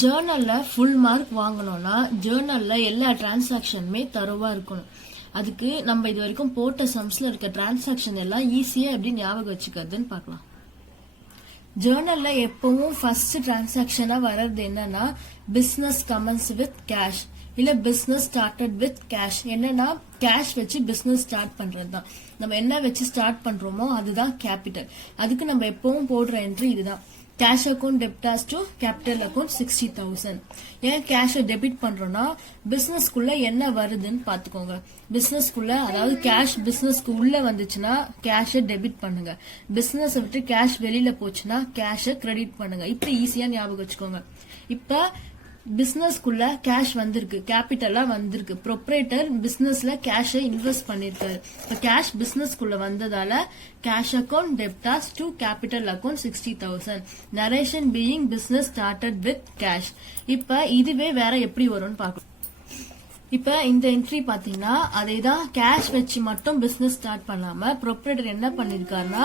ஜேர்னல்ல full mark வாங்கணும்னா ஜேர்னல்ல எல்லா டிரான்சாக்ஷனுமே தரவா இருக்கணும். அதுக்கு நம்ம இது வரைக்கும் போட்ட சம்ஸ்ல இருக்க டிரான்சாக்ஷன் எல்லாம் ஈஸியா எப்படி ஞாபகம் வச்சுக்கிறதுன்னு பார்க்கலாம். ஜேர்னல்ல எப்பவும் ஃபர்ஸ்ட் டிரான்சாக்ஷனா வர்றது என்னன்னா பிசினஸ் கமன்ஸ் வித் கேஷ் இல்ல பிசினஸ் ஸ்டார்டட் வித் கேஷ். என்னன்னா கேஷ் வச்சு பிசினஸ் ஸ்டார்ட் பண்றதுதான். நம்ம என்ன வச்சு ஸ்டார்ட் பண்றோமோ அதுதான் கேபிட்டல். அதுக்கு நம்ம எப்பவும் போடுற என்ட்ரி இதுதான். Cash account debtors to capital account 60,000. ஏன் கேஷ டெபிட் பண்றோம்னா பிசினஸ்க்குள்ள என்ன வருதுன்னு பாத்துக்கோங்க. பிசினஸ்க்குள்ள அதாவது கேஷ் பிசினஸ்க்கு உள்ள வந்துச்சுன்னா கேஷ டெபிட் பண்ணுங்க. பிசினஸ் விட்டு கேஷ் வெளியில போச்சுன்னா கேஷ கிரெடிட் பண்ணுங்க. இப்படி ஈஸியா ஞாபகம் வச்சுக்கோங்க. இப்ப பிசினஸ்க்குள்ள கேஷ் வந்திருக்கு, கேபிட்டலா வந்திருக்கு. ப்ரொப்ரேட்டர் பிசினஸ்ல கேஷ இன்வெஸ்ட் பண்ணிருக்காரு. இப்ப கேஷ் பிசினஸ்க்குள்ள வந்ததால cash account debtors to capital account 60,000. Narration being business started with cash. இப்ப இதுவே வேற எப்படி வரும்னு பாக்கலாம். இப்ப இந்த என்ட்ரி பாத்தீங்கன்னா அதேதான் கேஷ் வச்சு மட்டும் பிசினஸ் ஸ்டார்ட் பண்ணாம ப்ரொப்ரேட்டர் என்ன பண்ணிருக்காருன்னா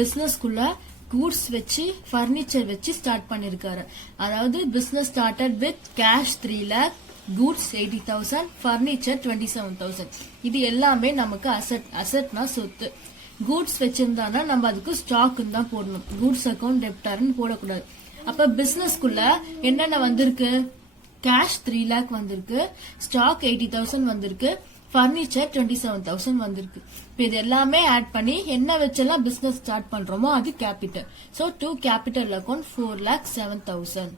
பிசினஸ்க்குள்ள கூட்ஸ் வச்சு பர்னிச்சர் வச்சு ஸ்டார்ட் பண்ணிருக்காரு. அதாவது business started with cash 3 lakh, goods 80,000, furniture 27,000. இது எல்லாமே நமக்கு அசெட். அசெட்னா சொத்து. கூட்ஸ் வச்சிருந்தானா நம்ம அதுக்கு ஸ்டாக் தான் போடணும். கூட்ஸ் அக்கௌண்ட் டெப்டார்னு போடக்கூடாது. அப்ப பிசினஸ்க்குள்ள என்னென்ன வந்திருக்கு? கேஷ் 3 lakh வந்திருக்கு, ஸ்டாக் 80,000 வந்திருக்கு, பர்னிச்சர் 27,000 வந்திருக்கு. இது எல்லாமே ஆட் பண்ணி என்ன வச்செல்லாம் பிசினஸ் ஸ்டார்ட் பண்றோமோ அது capital. So to capital account 4,07,000.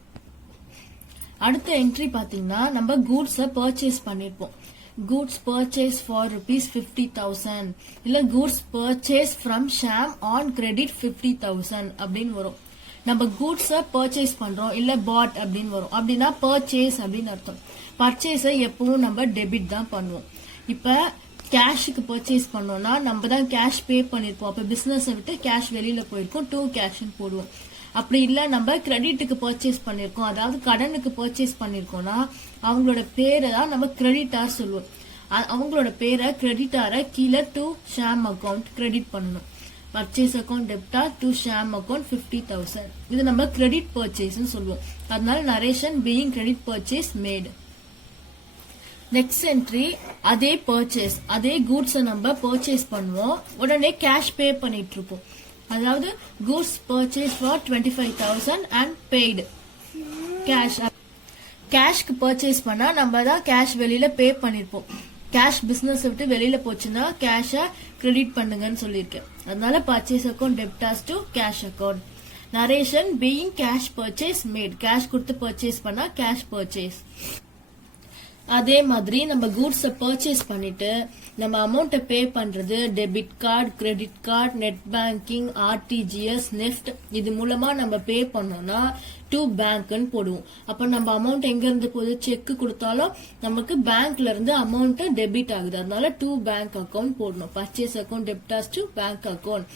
அடுத்த என்ட்ரி பாத்தீங்கன்னா நம்ம கூட்ஸ் பர்ச்சேஸ் பண்ணிருப்போம். கூட்ஸ் பர்ச்சேஸ் ஃபார் ₹50,000 இல்ல goods purchase from Sham on credit 50,000 அப்படின்னு வரும். நம்ம கூட்ஸ் பர்ச்சேஸ் பண்றோம் இல்ல பாட் அப்படின்னு வரும். அப்படின்னா பர்ச்சேஸ் அப்படின்னு அர்த்தம். பர்ச்சேஸ எப்பவும் நம்ம டெபிட் தான் பண்ணுவோம். இப்ப கேஷுக்கு பர்ச்சேஸ் பண்ணோம்னா நம்ம தான் கேஷ் பே பண்ணிருப்போம். அப்ப பிசினஸ் விட்டு கேஷ் வெளியில போயிருக்கும், டு கேஷ் போடுவோம். அப்படி இல்ல நம்ம கிரெடிட்டுக்கு பர்ச்சேஸ் பண்ணிருக்கோம், அதாவது கடனுக்கு பர்ச்சேஸ் பண்ணிருக்கோம்னா அவங்களோட பேரை தான் நம்ம கிரெடிட்டார் சொல்லுவோம். அவங்களோட பேரை கிரெடிட்டார கீழே டு ஷாம் அக்கௌண்ட் கிரெடிட் பண்ணணும். Purchase account debtor to Sham account 50,000. இது நம்ம கிரெடிட் பர்ச்சேஸ் சொல்லுவோம். அதனால narration being credit purchase made. Next entry அதே பர்ச்சேஸ், அதே கூட்ஸ் நம்ம பர்ச்சேஸ் பண்ணுவோம், உடனே கேஷ் பே பண்ணிட்டு இருப்போம். அதாவது goods purchase for 25,000 and paid cash. கேஷ்க்கு பர்ச்சேஸ் பண்ணா நம்ம தான் கேஷ் வெளியில பே பண்ணிருப்போம். கேஷ் பிசினஸ் விட்டு வெளியில போச்சுன்னா கேஷ கிரெடிட் பண்ணுங்கன்னு சொல்லியிருக்கேன். அதனால purchase account debtors to cash account. Narration being cash purchase made. Cash கொடுத்து பர்ச்சேஸ் பண்ணா கேஷ் பர்ச்சேஸ். அதே மாதிரி நம்ம கூட்ஸ பர்ச்சேஸ் பண்ணிட்டு நம்ம அமௌண்ட்டை பே பண்றது debit card, credit card, net banking, RTGS, NEFT இது மூலமா நம்ம பே பண்ணோம்னா டு பேங்க்னு போடுவோம். அப்ப நம்ம அமௌண்ட் எங்க இருந்து போகுது? செக் கொடுத்தாலும் நமக்கு பேங்க்ல இருந்து அமௌண்ட் டெபிட் ஆகுது. அதனால டு பேங்க் அக்கௌண்ட் போடணும். Purchase account debtors to bank account.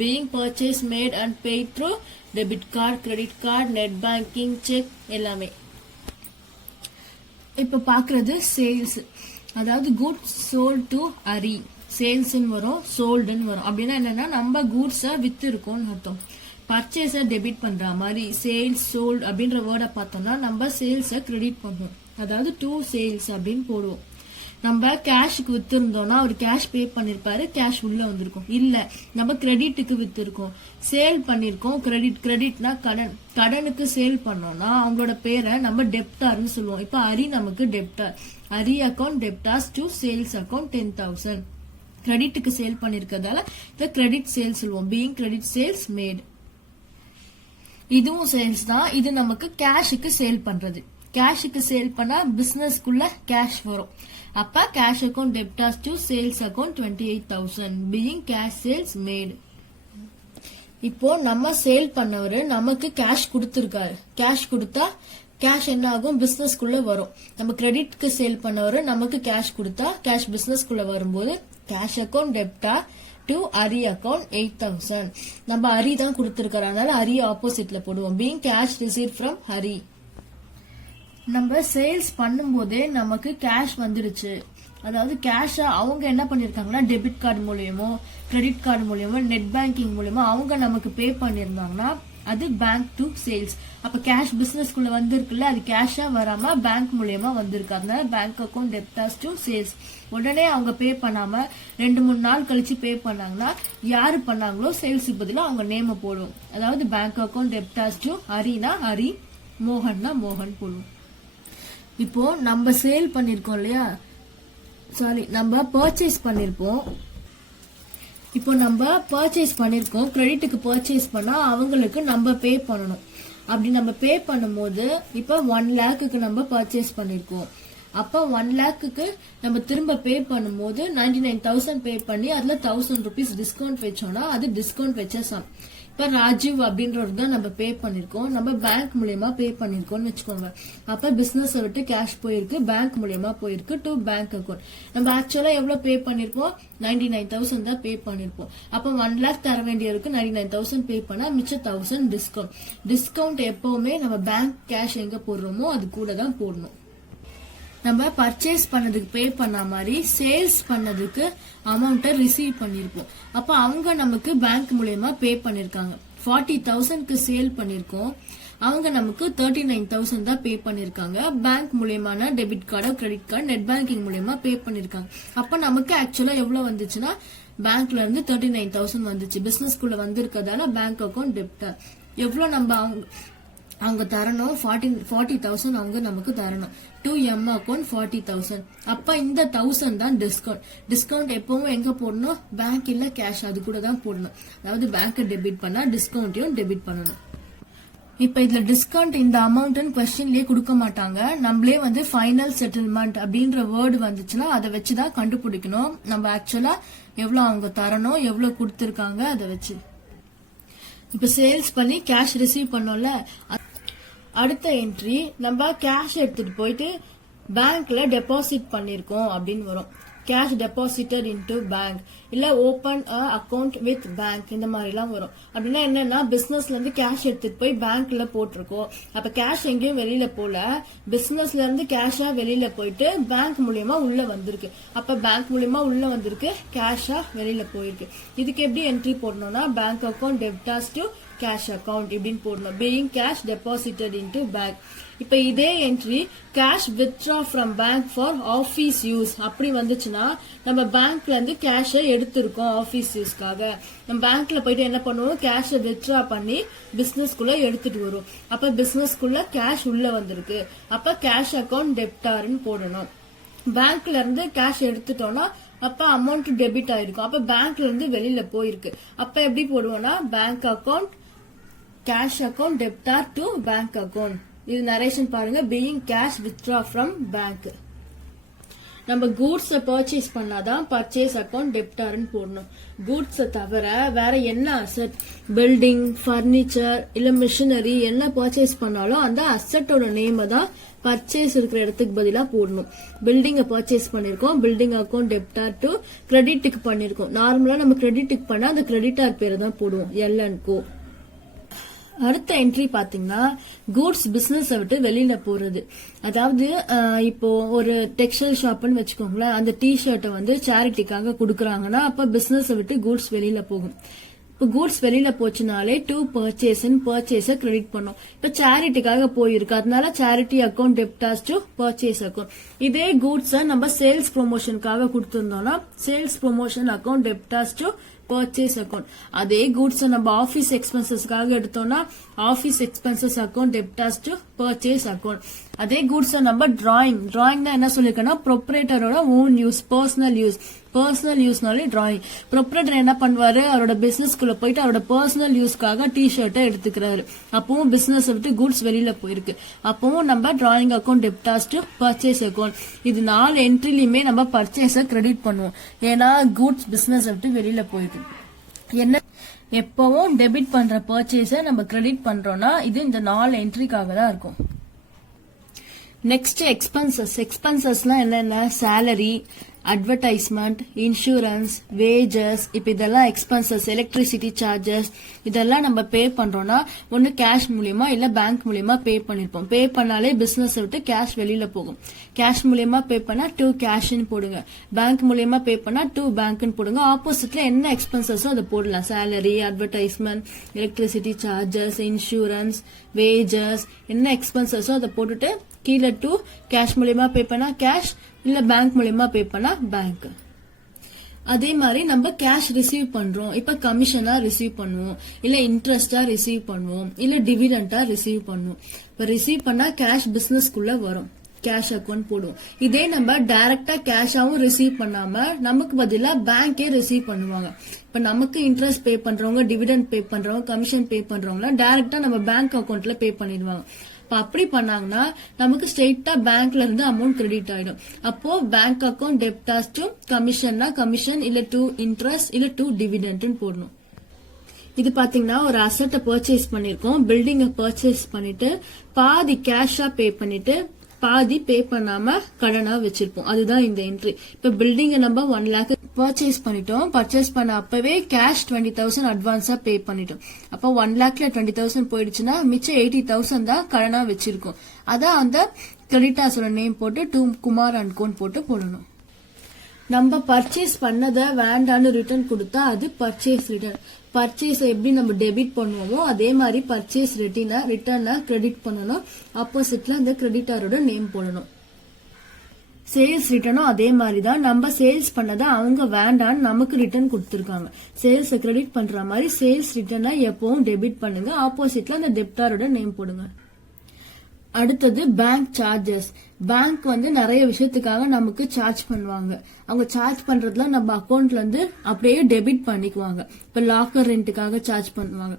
Being purchase made and paid through debit card, credit card, net banking, cheque எல்லாமே. இப்ப பாக்குறது சேல்ஸ். அதாவது goods sold to Hari. Sales வரும், சோல்டுன்னு வரும். அப்படின்னா என்னன்னா நம்ம கூட்ஸ வித்து இருக்கோம்னு அர்த்தம். பர்ச்சேஸ டெபிட் பண்ற மாதிரி சேல்ஸ் சோல்ட் அப்படின்ற வேர்டை பார்த்தோம்னா நம்ம சேல்ஸ கிரெடிட் பண்ணுவோம். அதாவது டு சேல்ஸ் அப்படின்னு போடுவோம். நம்ம கேஷுக்கு வித்து இருந்தோம்னா அவர் கேஷ் பே பண்ணிருப்பாரு, கேஷ் உள்ள வந்திருக்கும். இல்ல நம்ம கிரெடிட்டுக்கு வித்து இருக்கோம், சேல் பண்ணிருக்கோம். கிரெடிட்னா கடன். கடனுக்கு சேல் பண்ணோம்னா அவங்களோட பேரை நம்ம டெப்டார்னு சொல்லுவோம். இப்ப அரி நமக்கு debtor. Hari account debtors to sales account 10,000. கிரெடிட்டுக்கு சேல் பண்ணிருக்கிறதால இத கிரெடிட் சேல்ஸ் சொல்லுவோம். Being credit sales made. இதுவும் சேல்ஸ் தான். இது நமக்கு கேஷுக்கு சேல் பண்றது. கேஷுக்கு சேல் பண்ணா பிசினஸ்க்குள்ள கேஷ் வரும். அப்ப cash account debtors to sales account 28,000. Being cash sales made. இப்போ நம்ம சேல் பண்ணவரு நமக்கு கேஷ் கொடுத்திருக்காரு. கேஷ் கொடுத்தா கேஷ் என்ன ஆகும்? பிசினஸ்க்குள்ள வரும். நம்ம கிரெடிட்க்கு சேல் பண்ணவரு நமக்கு கேஷ் கொடுத்தா கேஷ் பிசினஸ்க்குள்ள வரும்போது கேஷ் அக்கௌண்ட் டெப்டா டு அரி அக்கௌண்ட் 8,000. நம்ம அரி தான் கொடுத்திருக்காரு, அதனால அரி ஆப்போசிட்ல போடுவோம். Being cash receive from Hari. நம்ம சேல்ஸ் பண்ணும்போதே நமக்கு கேஷ் வந்துடுச்சு. அதாவது கேஷ அவங்க என்ன பண்ணிருக்காங்கன்னா டெபிட் கார்டு மூலியமோ கிரெடிட் கார்டு மூலியமோ நெட் பேங்கிங் மூலியமோ அவங்க நமக்கு பே பண்ணிருந்தாங்கன்னா அது பேங்க் டு சேல்ஸ். அப்ப கேஷ் பிசினஸ்க்குள்ள வந்திருக்குல்ல, அது கேஷா வராம பேங்க் மூலியமா வந்திருக்கு. அதனால bank account debtors to sales. உடனே அவங்க பே பண்ணாம 2-3 நாள் கழிச்சு பே பண்ணாங்கன்னா யாரு பண்ணாங்களோ சேல்ஸுக்கு பதிலா அவங்க நேம போடுவோம். அதாவது பேங்க் அக்கௌண்ட் டெப்டார்ஸ் டு ஹரினா ஹரி, மோகன்னா மோகன் போடுவோம். இப்போ நம்ம சேல் பண்ணிருக்கோம் இல்லையா, சாரி நம்ம பர்ச்சேஸ் பண்ணிருப்போம். இப்போ நம்ம பர்ச்சேஸ் பண்ணிருக்கோம், கிரெடிட்டுக்கு பர்ச்சேஸ் பண்ணா அவங்களுக்கு நம்ம பே பண்ணணும். அப்படி நம்ம பே பண்ணும்போது இப்ப 1 lakhக்கு நம்ம பர்ச்சேஸ் பண்ணிருக்கோம். அப்ப 1 lakhக்கு நம்ம திரும்ப பே பண்ணும்போது 99,000 பே பண்ணி அதுல 1,000 rupees டிஸ்கவுண்ட் வச்சோம்னா அது டிஸ்கவுண்ட் வச்ச சம். இப்ப ராஜீவ் அப்படின்றவர் தான் நம்ம பே பண்ணிருக்கோம், நம்ம பேங்க் மூலியமா பே பண்ணிருக்கோம்னு வச்சுக்கோங்க. அப்ப பிசினஸ் விட்டு கேஷ் போயிருக்கு, பேங்க் மூலியமா போயிருக்கு டு பேங்க் அக்கௌண்ட். நம்ம ஆக்சுவலா எவ்வளவு பே பண்ணிருப்போம், 99,000 தான் பே பண்ணிருப்போம். அப்ப 1 lakh தர வேண்டியிருக்கு, 99,000 பே பண்ணா மிச்சம் 1,000 டிஸ்கவுண்ட். டிஸ்கவுண்ட் எப்பவுமே நம்ம பேங்க் கேஷ் எங்க போடுறோமோ அது கூட தான் போடணும். நம்ம பர்ச்சேஸ் பண்ணதுக்கு பே பண்ண மாதிரி சேல்ஸ் பண்ணதுக்கு அமௌண்ட்டை ரிசீவ் பண்ணிருப்போம். அப்ப அவங்க நமக்கு பேங்க் மூலமா பே பண்ணிருக்காங்க. 40,000க்கு சேல் பண்ணிருக்கோம், அவங்க நமக்கு 39,000 தான் பே பண்ணிருக்காங்க. பேங்க் மூலமான டெபிட் கார்டோ கிரெடிட் கார்டு நெட் பேங்கிங் மூலமா பே பண்ணிருக்காங்க. அப்ப நமக்கு ஆக்சுவலா எவ்வளவு வந்துச்சுன்னா பேங்க்ல இருந்து 39,000 வந்துச்சு. பிசினஸ்க்குள்ள வந்திருக்கதால பேங்க் அக்கௌண்ட் டெப்டர். எவ்வளவு நம்ம அவங்க தரணும், 40,000 அவங்க நமக்கு தரணும். To M account 40,000. அப்ப இந்த 1,000 தான் டிஸ்கவுண்ட். டிஸ்கவுண்ட் எப்பவும் எங்க போடணும், பேங்க் இல்ல கேஷ் அது கூட தான் போடணும். அதாவது பேங்க் டெபிட் பண்ணா டிஸ்கவுண்ட்டையும் டெபிட் பண்ணணும். இப்ப இதுல டிஸ்கவுண்ட் இந்த அமௌண்ட் கொஸ்டின்லயே கொடுக்க மாட்டாங்க, நம்மளே வந்து ஃபைனல் செட்டில்மெண்ட் அப்படின்ற வேர்டு வந்துச்சுன்னா அதை வச்சுதான் கண்டுபிடிக்கணும். நம்ம ஆக்சுவலா எவ்வளவு அவங்க தரணும், எவ்வளவு கொடுத்திருக்காங்க அதை வச்சு. இப்ப சேல்ஸ் பண்ணி கேஷ் ரிசீவ் பண்ணோம்ல, அடுத்த என்ட்ரி நம்ம கேஷ் எடுத்துட்டு போயிட்டு பேங்க்ல டெபாசிட் பண்ணிருக்கோம் அப்படின்னு வரும். கேஷ் டெபாசிட்டட் இன்டு பேங்க், இல்ல ஓபன் அக்கௌண்ட் வித் பேங்க், இந்த மாதிரி எல்லாம் வரும். அப்படின்னா என்னன்னா பிசினஸ்ல இருந்து கேஷ் எடுத்துட்டு போய் பேங்க்ல போட்டிருக்கோம். அப்ப கேஷ் எங்கேயும் வெளியில போல, பிசினஸ்ல இருந்து கேஷா வெளியில போயிட்டு பேங்க் மூலியமா உள்ள வந்திருக்கு. அப்ப பேங்க் மூலியமா உள்ள வந்திருக்கு, கேஷா வெளியில போயிருக்கு. இதுக்கு எப்படி என்ட்ரி போடணும்னா bank account debtors to cash account இப்படின்னு போடணும். Being cash deposited into bank. இப்ப இதே entry cash withdraw from bank for office use அப்படி வந்துச்சுன்னா நம்ம பேங்க்ல இருந்து கேஷ எடுத்திருக்கோம் ஆபீஸ் யூஸ்க்காக. நம்ம பேங்க்ல போயிட்டு என்ன பண்ணுவோம், கேஷ வித்ட்ரா பண்ணி பிசினஸ்க்குள்ள எடுத்துட்டு வரும். அப்ப பிசினஸ்க்குள்ள கேஷ் உள்ள வந்திருக்கு, அப்ப கேஷ் அக்கௌண்ட் டெப்டார்னு போடணும். பேங்க்ல இருந்து கேஷ் எடுத்துட்டோம்னா அப்ப அமௌண்ட் டெபிட் ஆயிருக்கும். அப்ப பேங்க்ல இருந்து வெளியில போயிருக்கு. அப்ப எப்படி போடுவோம்னா bank account cash account debtor to bank account. இது நரேஷன் பாருங்க, being cash withdraw from bank. நம்ம கூட்ஸ் பர்ச்சேஸ் பண்ணாதான் பர்ச்சேஸ் அக்கௌண்ட் டெப்டார்னு போடணும். கூட்ஸ் தவிர வேற என்ன அசெட், பில்டிங், பர்னிச்சர் இல்ல மிஷினரி என்ன பர்ச்சேஸ் பண்ணாலும் அந்த அசெட்டோட நேம் தான் பர்ச்சேஸ் இருக்கிற இடத்துக்கு பதிலா போடணும். பில்டிங்க பர்ச்சேஸ் பண்ணிருக்கோம், பில்டிங் அக்கௌண்ட் டெப்டார் டு கிரெடிட்டுக்கு பண்ணிருக்கோம். நார்மலா நம்ம கிரெடிட்டுக்கு பண்ணா அந்த கிரெடிட்டார் பேரை தான் போடுவோம், எல்&கோ. அடுத்த என்ட்ரி பாத்தீங்கன்னா கூட்ஸ் பிசினஸ் விட்டு வெளியில போறது. அதாவது இப்போ ஒரு டெக்ஸ்டைல் ஷாப்னு வச்சுக்கோங்களேன், அந்த டி ஷர்ட்டை வந்து சேரிட்டிக்காக கொடுக்கறாங்கன்னா அப்ப பிசினஸ் விட்டு கூட்ஸ் வெளியில போகும். இப்ப கூட்ஸ் வெளியில போச்சுனாலே டு பர்ச்சேஸ் கிரெடிட் பண்ணும். இப்ப சேரிட்டிக்காக போயிருக்கு, அதனால charity account debtors to purchase account. இதே கூட்ஸ் நம்ம சேல்ஸ் ப்ரொமோஷனுக்காக கொடுத்திருந்தோம்னா sales promotion account debtors to purchase account. அதே கூட்ஸ் நம்ம ஆபீஸ் எக்ஸ்பென்சஸ்க்காக எடுத்தோம்னா office expenses account debtors to purchase account. அதே கூட்ஸ் நம்ம டிராயிங் என்ன சொல்லிருக்கேன்னா ப்ரொப்ரேட்டரோட ஓன் யூஸ், பர்சனல் யூஸ்னாலே டிராயிங். ப்ரொப்ரேட்டர் என்ன பண்ணுவாரு, அவரோட பிசினஸ்க்குள்ள போயிட்டு அவரோட பர்சனல் யூஸ்க்காக டி ஷர்ட்டை எடுத்துக்கிறாரு. அப்பவும் பிசினஸ் விட்டு கூட்ஸ் வெளியில போயிருக்கு. அப்பவும் நம்ம drawing account debtors to purchase account. இது 4 என்ட்ரிலயுமே நம்ம பர்ச்சேஸ கிரெடிட் பண்ணுவோம், ஏன்னா கூட்ஸ் பிசினஸ் விட்டு வெளியில போயிருக்கு. என்ன எப்பவும் டெபிட் பண்ற பர்ச்சேஸ நம்ம கிரெடிட் பண்றோம்னா இது இந்த 4 என்ட்ரிக்காக தான் இருக்கும். நெக்ஸ்ட் எக்ஸ்பென்சஸ்லாம் என்னென்ன, சேலரி, அட்வர்டைஸ்மெண்ட், இன்சூரன்ஸ், வேஜஸ், இப்ப இதெல்லாம் எக்ஸ்பென்சஸ், எலக்ட்ரிசிட்டி சார்ஜஸ், இதெல்லாம் நம்ம பே பண்றோம்னா ஒன்னு கேஷ் மூலியமா இல்ல பேங்க் மூலியமா பே பண்ணிருப்போம். பே பண்ணாலே பிசினஸ் விட்டு கேஷ் வெளியில போகும். கேஷ் மூலியமா பே பண்ணா டு கேஷ்னு போடுங்க, பேங்க் மூலியமா பே பண்ணா டு பேங்க்னு போடுங்க. ஆப்போசிட்ல என்ன எக்ஸ்பென்சஸோ அதை போடலாம். Salary, advertisement, electricity charges, insurance, wages, என்ன எக்ஸ்பென்சஸோ அதை போட்டுட்டு கீழே டு கேஷ் மூலியமா பே பண்ணா கேஷ், இல்ல பேங்க் மூலியமா பே பண்ணா பேங்க். அதே மாதிரி நம்ம கேஷ் ரிசீவ் பண்றோம். இப்ப கமிஷனா ரிசீவ் பண்ணுவோம், இல்ல இன்ட்ரெஸ்டா ரிசீவ் பண்ணுவோம், இல்ல டிவிடெண்டா ரிசீவ் பண்ணுவோம். இப்ப ரிசீவ் பண்ணா கேஷ் பிசினஸ்க்குள்ள வரும், கேஷ் அக்கௌண்ட் போடுவோம். இதே நம்ம டைரக்டா கேஷாவும் ரிசீவ் பண்ணாம நமக்கு பதிலா பேங்கே ரிசீவ் பண்ணுவாங்க. இப்ப நமக்கு இன்ட்ரெஸ்ட் பே பண்றவங்க, டிவிடெண்ட் பே பண்றவங்க, கமிஷன் பே பண்றவங்க டைரக்டா நம்ம பேங்க் அக்கௌண்ட்ல பே பண்ணிடுவாங்க. அப்படி பண்ணாங்கன்னா நமக்கு ஸ்ட்ரெயிட்டா பேங்க்ல இருந்து அமௌண்ட் கிரெடிட் ஆயிடும். அப்போ பேங்க் அக்கௌண்ட் டெப்டாஸ் டு கமிஷன்னா கமிஷன், இல்ல டு இன்ட்ரெஸ்ட், இல்ல டு டிவிடெண்ட் போடணும். இது பாத்தீங்கன்னா ஒரு அசெட்டை பர்ச்சேஸ் பண்ணிருக்கோம். பில்டிங்கை பர்ச்சேஸ் பண்ணிட்டு பாதி கேஷா பே பண்ணிட்டு பாதி பே பண்ணாம கடனா வச்சிருப்போம். அதுதான் இந்த என்ட்ரி. இப்ப பில்டிங் நம்ம 1 lakh பர்ச்சேஸ் பண்ணிட்டோம். பர்ச்சேஸ் பண்ண அப்பவே கேஷ் 20,000 அட்வான்ஸா பே பண்ணிட்டோம். அப்ப 1 lakhல 20,000 போயிடுச்சுன்னா மிச்சம் 80,000 தான் கடனா வச்சிருக்கோம். அதான் அந்த கிரெடிட்டாஸோட நேம் போட்டு டு குமார் அண்ட் கோன் போட்டு போடணும். நம்ம பர்ச்சேஸ் பண்ணத வேண்டான்னு ரிட்டர்ன் கொடுத்தா அது பர்ச்சேஸ் ரிட்டர்ன். பர்ச்சேஸ் எப்படி நம்ம டெபிட் பண்ணுவோமோ அதே மாதிரி பர்ச்சேஸ் ரிட்டர்னை கிரெடிட் பண்ணணும். ஆப்போசிட்ல அந்த கிரெடிட்டாரோட நேம் போடணும். சேல்ஸ் ரிட்டர்னும் அதே மாதிரி தான். நம்ம சேல்ஸ் பண்ணதை அவங்க வேண்டான்னு நமக்கு ரிட்டர்ன் கொடுத்துருக்காங்க. சேல்ஸ் கிரெடிட் பண்ற மாதிரி சேல்ஸ் ரிட்டர்னை எப்பவும் டெபிட் பண்ணுங்க. ஆப்போசிட்ல அந்த டெப்டாரோட நேம் போடுங்க. அடுத்தது பேங்க் சார்ஜஸ். பேங்க் நிறைய விஷயத்துக்காக நமக்கு சார்ஜ் பண்ணுவாங்க. அவங்க சார்ஜ் பண்றதுல நம்ம அக்கௌண்ட்ல இருந்து அப்படியே டெபிட் பண்ணிக்குவாங்க. இப்ப லாக்கர் ரெண்ட்டுக்காக சார்ஜ் பண்ணுவாங்க.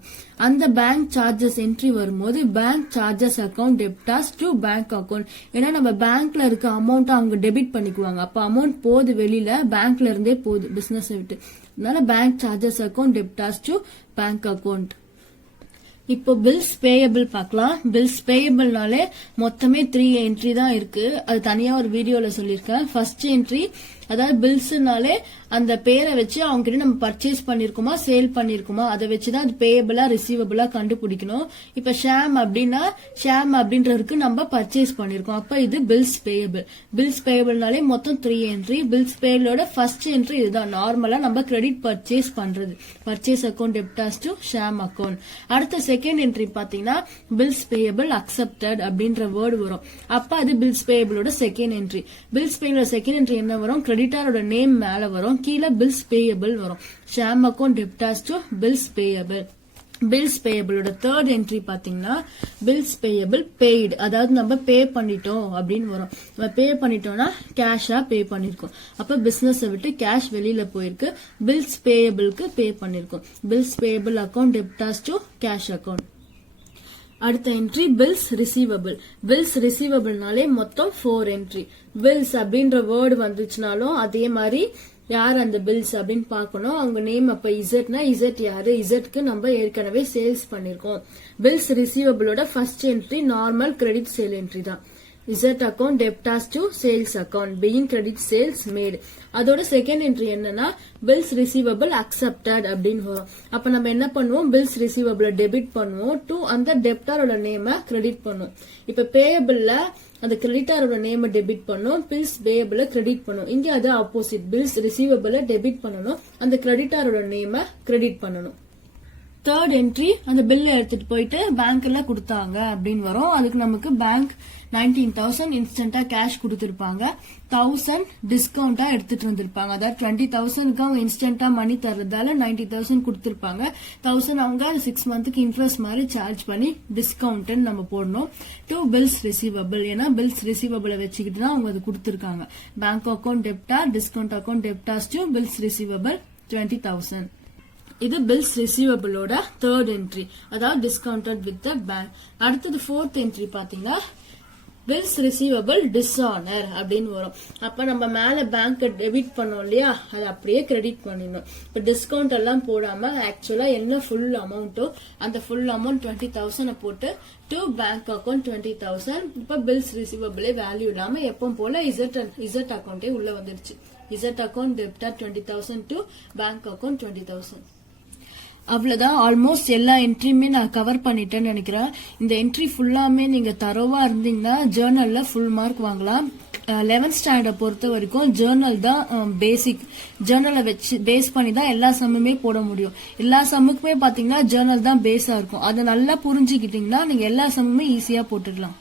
அந்த பேங்க் சார்ஜஸ் என்ட்ரி வரும்போது bank charges account debtors to bank account. ஏன்னா நம்ம பேங்க்ல இருக்க அமௌண்ட் அவங்க டெபிட் பண்ணிக்குவாங்க. அப்ப அமௌண்ட் போகுது வெளியில, பேங்க்ல இருந்தே போகுது பிசினஸ் விட்டு. அதனால bank charges account debtors to bank account. இப்போ பில்ஸ் பேயபிள் பார்க்கலாம். பில்ஸ் பேயபிள்னாலே மொத்தமே 3 என்ட்ரி தான் இருக்கு. அது தனியா ஒரு வீடியோல சொல்லியிருக்கேன். ஃபர்ஸ்ட் என்ட்ரி அதாவது பில்ஸ்னாலே அந்த பேரை வச்சு அவங்க கிட்ட நம்ம பர்ச்சேஸ் பண்ணிருக்கோமா சேல் பண்ணிருக்கோமா அதை வச்சுதான் அது பேயபிளா ரிசீவபிளா கண்டுபிடிக்கணும். இப்ப ஷாம் அப்படின்னா ஷாம் அப்படின்றதுக்கு நம்ம பர்ச்சேஸ் பண்ணிருக்கோம். அப்ப இது பில்ஸ் பேயபிள். பில்ஸ் பேயபிள்னாலே மொத்தம் 3 என்ட்ரி. பில்ஸ் பேயபிளோட ஃபர்ஸ்ட் என்ட்ரி இதுதான். நார்மலா நம்ம கிரெடிட் பர்ச்சேஸ் பண்றது. Purchase account debtors to Sham account. அடுத்த செகண்ட் என்ட்ரி பாத்தீங்கன்னா பில்ஸ் பேயபிள் அக்செப்டட் அப்படின்ற வேர்டு வரும். அப்ப அது பில்ஸ் பேயபிளோட செகண்ட் என்ட்ரி. பில்ஸ் பேயபிளோட செகண்ட் என்ட்ரி என்ன வரும்? கிரெடிட்டாரோட நேம் மேல வரும், கீழே பில்ஸ் பேயபிள் வரும். Shyam account debtors to bills payable. Bills பேயபிளோட தேர்ட் என்ட்ரி பாத்தீங்கன்னா பில்ஸ் பேயபிள் பெய்டு. அதாவது நம்ம பே பண்ணிட்டோம் அப்படின்னு வரும். நம்ம பே பண்ணிட்டோம்னா கேஷா பே பண்ணிருக்கோம். அப்ப பிசினஸ் விட்டு கேஷ் வெளியில போயிருக்கு. பில்ஸ் பேயபிளுக்கு பே பண்ணிருக்கோம். Bills payable account debtors to cash account. அடுத்த என்ட்ரி பில்ஸ் ரிசீவபிள். பில்ஸ் ரிசீவபிள்னாலே மொத்தம் 4 என்ட்ரி. பில்ஸ் அப்படின்ற வேர்டு வந்துச்சுனாலும் அதே மாதிரி யார் அந்த பில்ஸ் அப்படின்னு பாக்கணும். அவங்க நேம் அப்ப இசட்னா இசட் யாரு? இசட்க்கு நம்ம ஏற்கனவே சேல்ஸ் பண்ணிருக்கோம். பில்ஸ் ரிசீவபிளோட first entry normal credit sale entry தான். Z account debtors to sales account being credit sales made. அதோட செகண்ட் என்ட்ரி என்னன்னா பில்ஸ் ரிசீவபிள் அக்செப்டட் அப்படின்னு வரும். அப்ப நம்ம என்ன பண்ணுவோம்? பில்ஸ் ரிசீவபிள் டெபிட் பண்ணுவோம் டு அந்த டெப்டாரோட நேம கிரெடிட் பண்ணுவோம். இப்ப பேயபிள்ல அந்த கிரெடிட்டாரோட நேம டெபிட் பண்ணும், பில்ஸ் பேயபிள கிரெடிட் பண்ணும். இங்க அது ஆப்போசிட். பில்ஸ் ரிசீவபிள டெபிட் பண்ணணும், அந்த கிரெடிட்டாரோட நேம கிரெடிட் பண்ணணும். தேர்ட் என்ட்ரி அந்த பில்ல எடுத்துட்டு போயிட்டு பேங்க்ல கொடுத்தாங்க அப்படின்னு வரும். அதுக்கு நமக்கு பேங்க் 19,000 இன்ஸ்டன்டா கேஷ் கொடுத்திருப்பாங்க. 1,000 டிஸ்கவுண்டா எடுத்துட்டு வந்திருப்பாங்க. அதாவது 20,000க்கு அவங்க இன்ஸ்டன்டா மணி தர்றதால 90,000 கொடுத்திருப்பாங்க. 1,000 அவங்க 6 மந்த்துக்கு இன்ட்ரெஸ்ட் மாதிரி சார்ஜ் பண்ணி டிஸ்கவுண்ட் நம்ம போடணும். To bills receivable. ஏன்னா பில்ஸ் ரிசீவபிள வச்சுக்கிட்டு தான் அவங்க அது கொடுத்திருக்காங்க. பேங்க் அக்கௌண்ட் டெப்டா discount account debtors to bills receivable 20,000. இது பில்ஸ் ரிசீவபிளோட தேர்ட் என்ட்ரி, அதாவது டிஸ்கவுண்டட் வித் த பேங்க். அடுத்தது ஃபோர்த் என்ட்ரி பாத்தீங்கன்னா பில்ஸ் ரிசீவபிள் டிஸ்ஆனர் அப்படின்னு வரும். அப்ப நம்ம மேல பேங்க் டெபிட் பண்ணோம் இல்லையா, அது அப்படியே கிரெடிட் பண்ணிடணும். இப்ப டிஸ்கவுண்ட் எல்லாம் போடாம ஆக்சுவலா என்ன ஃபுல் அமௌண்ட்டோ அந்த ஃபுல் அமௌண்ட் 20,000 போட்டு டு பேங்க் அக்கௌண்ட் 20,000. இப்ப பில்ஸ் ரிசீவபிளே வேல்யூ இல்லாம எப்பவும் போல இசட் அக்கௌண்டே உள்ள வந்துருச்சு. Z account டெப்டார் 20,000 to bank account 20,000. அவ்வளவுதான். ஆல்மோஸ்ட் எல்லா என்ட்ரியுமே நான் கவர் பண்ணிட்டேன்னு நினைக்கிறேன். இந்த என்ட்ரி ஃபுல்லாமே நீங்க தரோவா இருந்தீங்கன்னா ஜேர்னல்ல ஃபுல் மார்க் வாங்கலாம். 11th ஸ்டாண்டர்ட் பொறுத்த வரைக்கும் ஜேர்னல் தான் பேசிக். ஜேர்னலை வச்சு பேஸ் பண்ணி தான் எல்லா சம்முமே போட முடியும். எல்லா சம்முக்குமே பாத்தீங்கன்னா ஜேர்னல் தான் பேஸா இருக்கும். அதை நல்லா புரிஞ்சுக்கிட்டீங்கன்னா நீங்க எல்லா சம்முமே ஈஸியா போட்டுடலாம்.